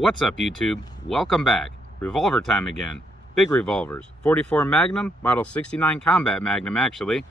What's up, YouTube? Welcome back. Revolver time again. Big revolvers. 44 Magnum, model 69 Combat Magnum actually, and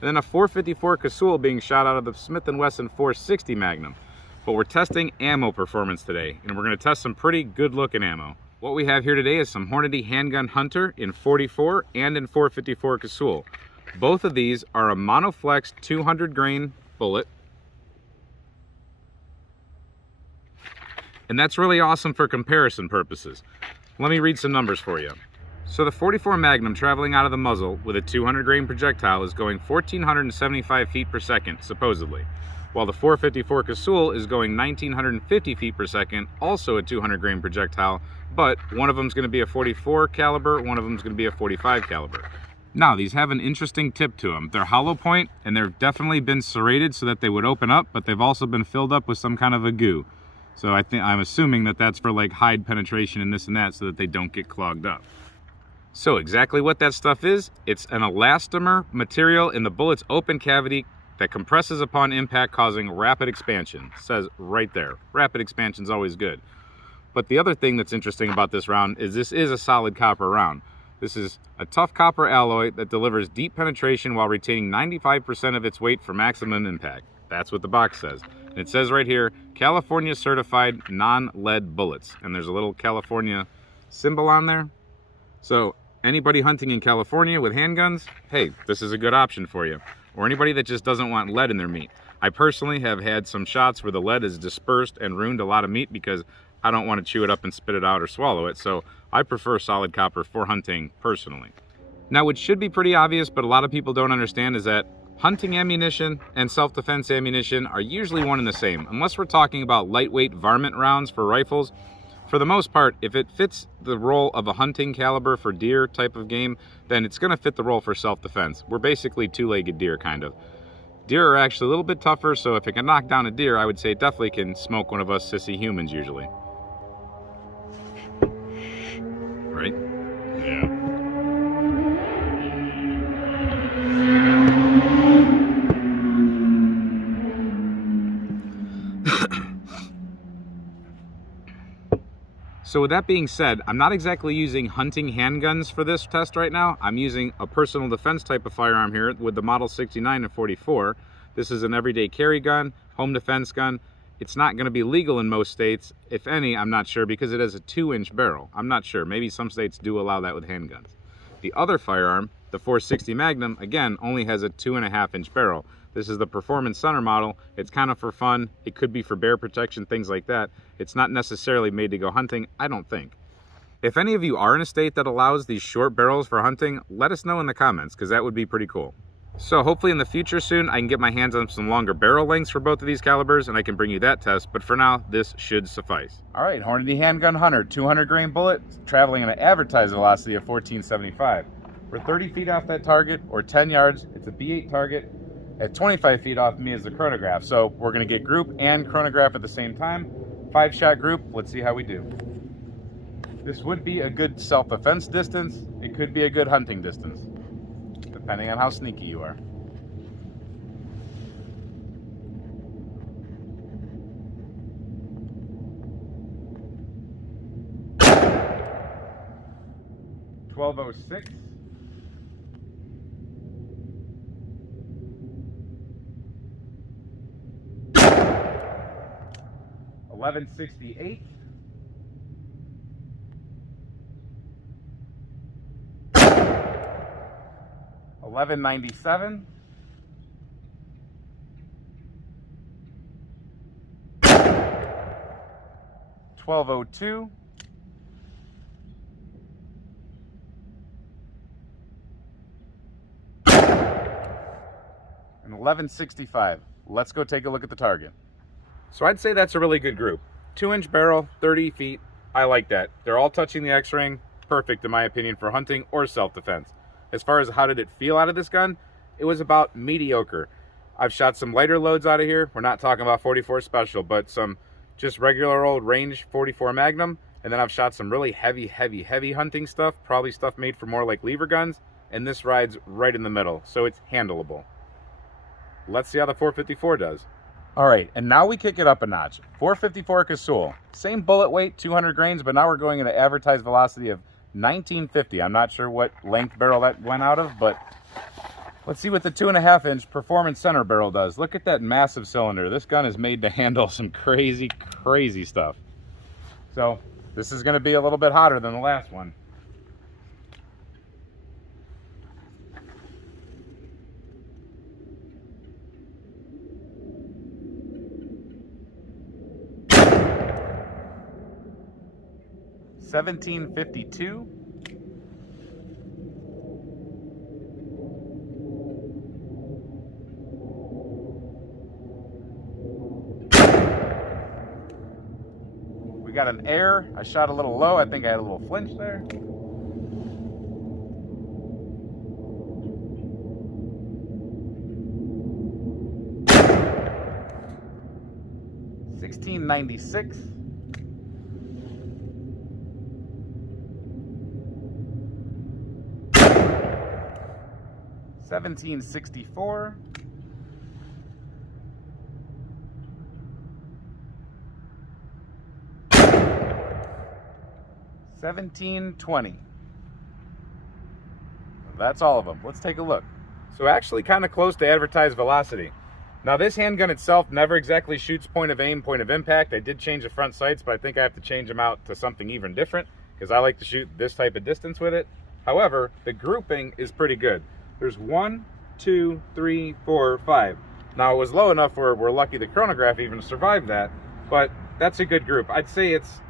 then a 454 Casull being shot out of the Smith and Wesson 460 Magnum. But we're testing ammo performance today, and we're going to test some pretty good looking ammo. What we have here today is some Hornady Handgun Hunter in 44 and in 454 Casull. Both of these are a monoflex 200 grain bullet. And that's really awesome for comparison purposes. Let me read some numbers for you. So the 44 Magnum traveling out of the muzzle with a 200 grain projectile is going 1,475 feet per second, supposedly. While the 454 Casull is going 1,950 feet per second, also a 200 grain projectile, but one of them is going to be a 44 caliber, one of them is going to be a 45 caliber. Now, these have an interesting tip to them. They're hollow point, and they've definitely been serrated so that they would open up, but they've also been filled up with some kind of a goo. So I'm assuming that that's for like hide penetration and this and that so that they don't get clogged up. So exactly what that stuff is, it's an elastomer material in the bullet's open cavity that compresses upon impact, causing rapid expansion. It says right there, rapid expansion is always good. But the other thing that's interesting about this round is this is a solid copper round. This is a tough copper alloy that delivers deep penetration while retaining 95% of its weight for maximum impact. That's what the box says. And it says right here, California certified non-lead bullets. And there's a little California symbol on there. So anybody hunting in California with handguns, hey, this is a good option for you. Or anybody that just doesn't want lead in their meat. I personally have had some shots where the lead is dispersed and ruined a lot of meat because I don't want to chew it up and spit it out or swallow it. So I prefer solid copper for hunting personally. Now, what should be pretty obvious, but a lot of people don't understand, is that hunting ammunition and self-defense ammunition are usually one and the same. Unless we're talking about lightweight varmint rounds for rifles, for the most part, if it fits the role of a hunting caliber for deer type of game, then it's going to fit the role for self-defense. We're basically two-legged deer, kind of. Deer are actually a little bit tougher, so if it can knock down a deer, I would say it definitely can smoke one of us sissy humans usually. Right? Yeah. So with that being said, I'm not exactly using hunting handguns for this test right now. I'm using a personal defense type of firearm here with the model 69 and 44. This is an everyday carry gun, home defense gun. It's not going to be legal in most states. If any, I'm not sure, because it has a 2-inch barrel. I'm not sure. Maybe some states do allow that with handguns. The other firearm, the 460 Magnum, again, only has a 2.5-inch barrel. This is the Performance Center model. It's kind of for fun. It could be for bear protection, things like that. It's not necessarily made to go hunting, I don't think. If any of you are in a state that allows these short barrels for hunting, let us know in the comments, because that would be pretty cool. So hopefully in the future soon, I can get my hands on some longer barrel lengths for both of these calibers, and I can bring you that test, but for now, this should suffice. All right, Hornady Handgun Hunter, 200 grain bullet, traveling at an advertised velocity of 1475. We're 30 feet off that target, or 10 yards. It's a B8 target. At 25 feet off me is the chronograph. So we're gonna get group and chronograph at the same time. 5-shot group, let's see how we do. This would be a good self-defense distance. It could be a good hunting distance, depending on how sneaky you are. .1206. 1168. 1197. 1202. 1165. Let's go take a look at the target. So I'd say that's a really good group. 2-inch barrel, 30 feet. I like that. They're all touching the X-ring. Perfect in my opinion for hunting or self-defense. As far as how did it feel out of this gun, it was about mediocre. I've shot some lighter loads out of here. We're not talking about 44 Special, but some just regular old range 44 Magnum. And then I've shot some really heavy hunting stuff, probably stuff made for more like lever guns. And this rides right in the middle, so it's handleable. Let's see how the 454 does. All right, and now we kick it up a notch. 454 Casull, same bullet weight, 200 grains, but now we're going at an advertised velocity of 1950. I'm not sure what length barrel that went out of, but let's see what the 2.5 inch performance center barrel does. Look at that massive cylinder. This gun is made to handle some crazy, crazy stuff. So this is going to be a little bit hotter than the last one. $17.52. We got an air. I shot a little low. I think I had a little flinch there. $16.96. $17.64. $17.20. That's all of them. Let's take a look. So actually kind of close to advertised velocity. Now this handgun itself never exactly shoots point of aim, point of impact. I did change the front sights, but I think I have to change them out to something even different because I like to shoot this type of distance with it. However, the grouping is pretty good. There's 1, 2, 3, 4, 5. Now it was low enough where we're lucky the chronograph even survived that, but that's a good group. I'd say it's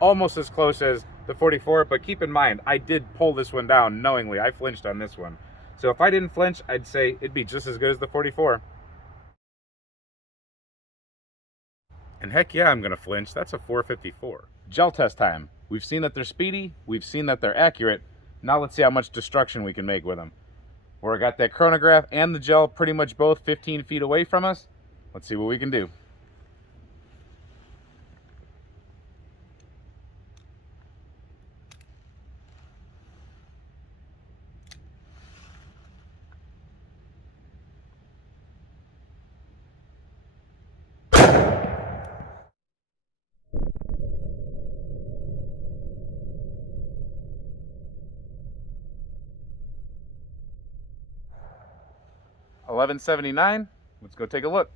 almost as close as the 44, but keep in mind, I did pull this one down knowingly. I flinched on this one. So if I didn't flinch, I'd say it'd be just as good as the 44. And heck yeah, I'm gonna flinch. That's a 454. Gel test time. We've seen that they're speedy. We've seen that they're accurate. Now let's see how much destruction we can make with them. Where I got that chronograph and the gel pretty much both 15 feet away from us. Let's see what we can do. $11.79. Let's go take a look.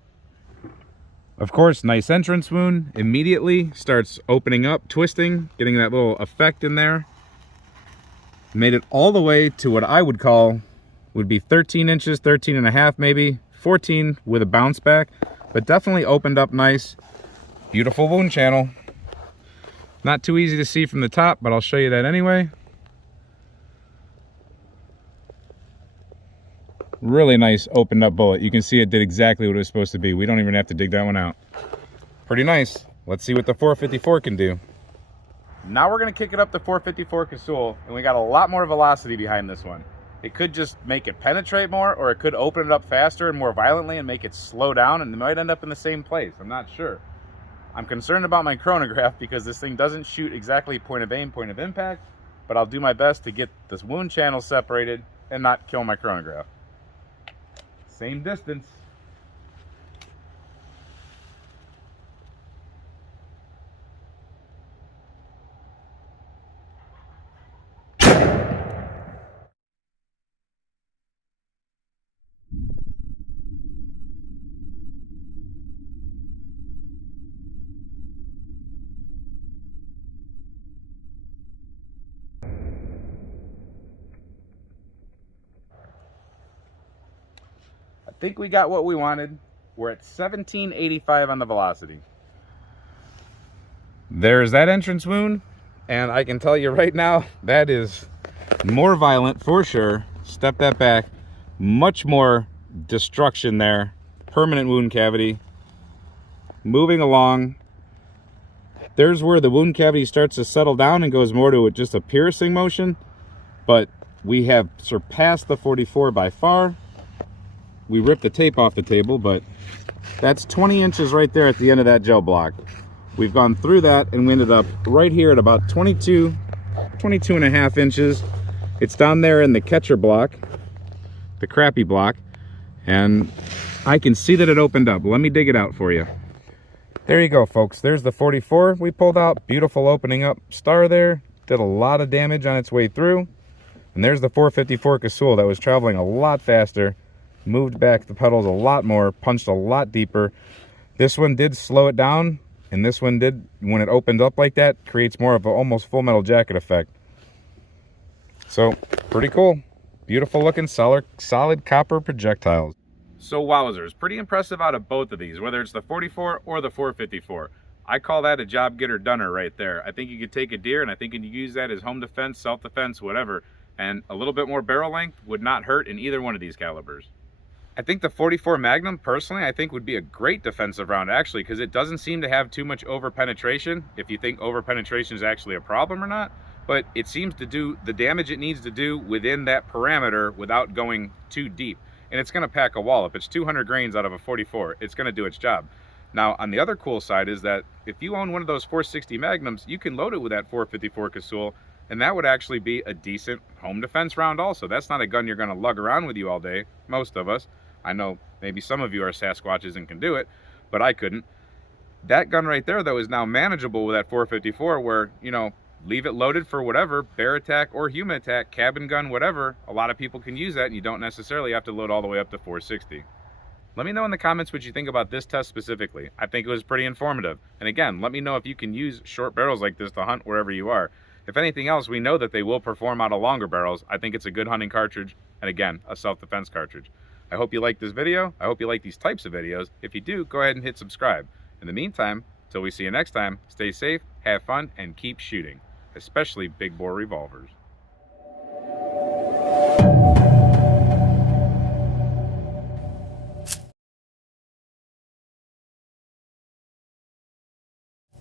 Of course, nice entrance wound. Immediately starts opening up, twisting, getting that little effect in there. Made it all the way to what I would call would be 13 inches, 13 and a half maybe, 14 with a bounce back, but definitely opened up nice. Beautiful wound channel. Not too easy to see from the top, but I'll show you that anyway. Really nice opened up bullet. You can see it did exactly what it was supposed to be. We don't even have to dig that one out. Pretty nice. Let's see what the 454 can do. Now we're gonna kick it up to 454 Casull, and we got a lot more velocity behind this one. It could just make it penetrate more, or it could open it up faster and more violently and make it slow down, and it might end up in the same place. I'm not sure. I'm concerned about my chronograph because this thing doesn't shoot exactly point of aim, point of impact, but I'll do my best to get this wound channel separated and not kill my chronograph. Same distance. I think we got what we wanted. We're at 1785 on the velocity. There's that entrance wound, and I can tell you right now, that is more violent for sure. Step that back. Much more destruction there. Permanent wound cavity. Moving along. There's where the wound cavity starts to settle down and goes more to just a piercing motion, but we have surpassed the 44 by far. We ripped the tape off the table, but that's 20 inches right there at the end of that gel block. We've gone through that and we ended up right here at about 22 and a half inches. It's down there in the catcher block, the crappy block, and I can see that it opened up. Let me dig it out for you. There you go, folks. There's the 44 we pulled out. Beautiful opening up star there. Did a lot of damage on its way through. And there's the 454 Casull that was traveling a lot faster. Moved back the pedals a lot more. Punched a lot deeper. This one did slow it down. And this one did, when it opened up like that, creates more of an almost full metal jacket effect. So, pretty cool. Beautiful looking solid copper projectiles. So wowzers, pretty impressive out of both of these, whether it's the 44 or the 454. I call that a job getter doner right there. I think you could take a deer and I think you could use that as home defense, self-defense, whatever. And a little bit more barrel length would not hurt in either one of these calibers. I think the 44 Magnum, personally, I think would be a great defensive round actually, because it doesn't seem to have too much over penetration, if you think over penetration is actually a problem or not. But it seems to do the damage it needs to do within that parameter without going too deep. And it's going to pack a wallop. It's 200 grains out of a 44. It's going to do its job. Now, on the other cool side is that if you own one of those 460 Magnums, you can load it with that 454 Casull, and that would actually be a decent home defense round also. That's not a gun you're going to lug around with you all day, most of us. I know maybe some of you are Sasquatches and can do it, but I couldn't. That gun right there, though, is now manageable with that 454 where, you know, leave it loaded for whatever, bear attack or human attack, cabin gun, whatever. A lot of people can use that and you don't necessarily have to load all the way up to 460. Let me know in the comments what you think about this test specifically. I think it was pretty informative. And again, let me know if you can use short barrels like this to hunt wherever you are. If anything else, we know that they will perform out of longer barrels. I think it's a good hunting cartridge and again, a self-defense cartridge. I hope you like this video. I hope you like these types of videos. If you do, go ahead and hit subscribe. In the meantime, till we see you next time, stay safe, have fun, and keep shooting. Especially big bore revolvers.